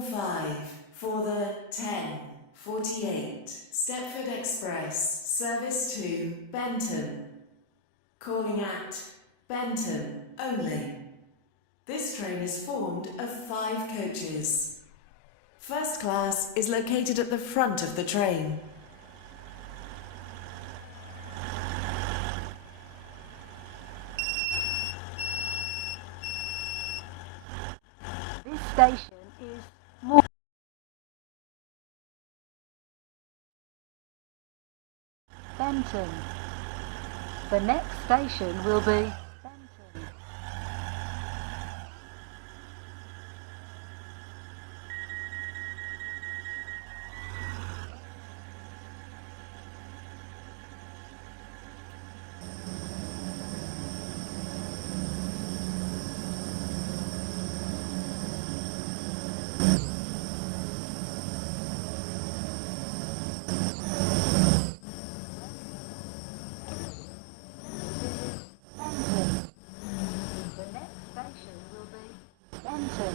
Platform 5 for the 10:48 Stepford Express service to Benton. Calling at Benton only. This train is formed of 5 coaches. First class is located at the front of the train. This station is Benton. The next station will be Benton. The next station will be Benton.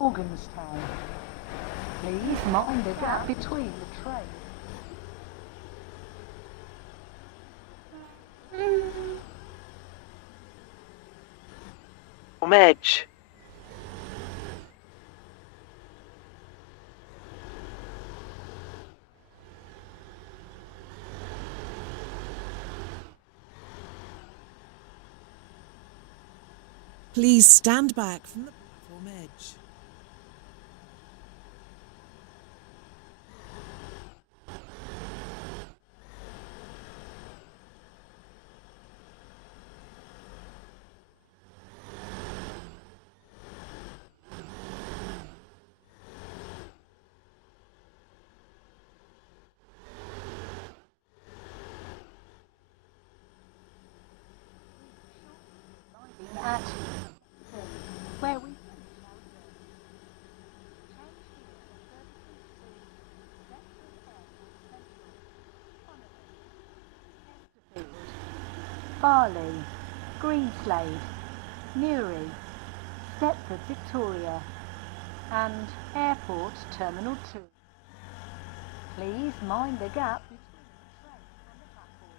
Morganstown. Please mind the gap between the trains. Edge. Please stand back from the platform edge. At where we Barley, Greenslade, Newry, Stepford Victoria and Airport Terminal 2. Please mind the gap between the train and the platform.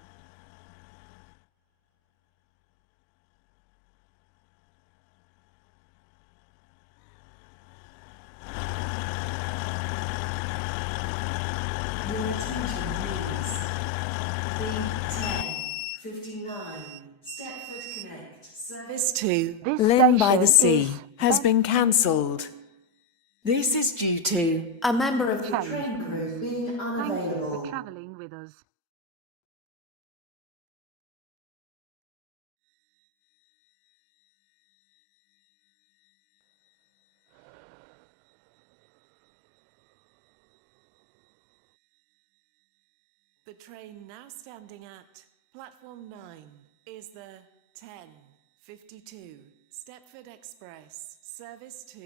Your attention please. The 10:59 Stepford Connect service to This Lynn by the station Sea is has been cancelled. This is due to a member of the Change, train crew being Thank you for unavailable. travelling with us. The train now standing at platform 9 is the 10:52 Stepford Express service to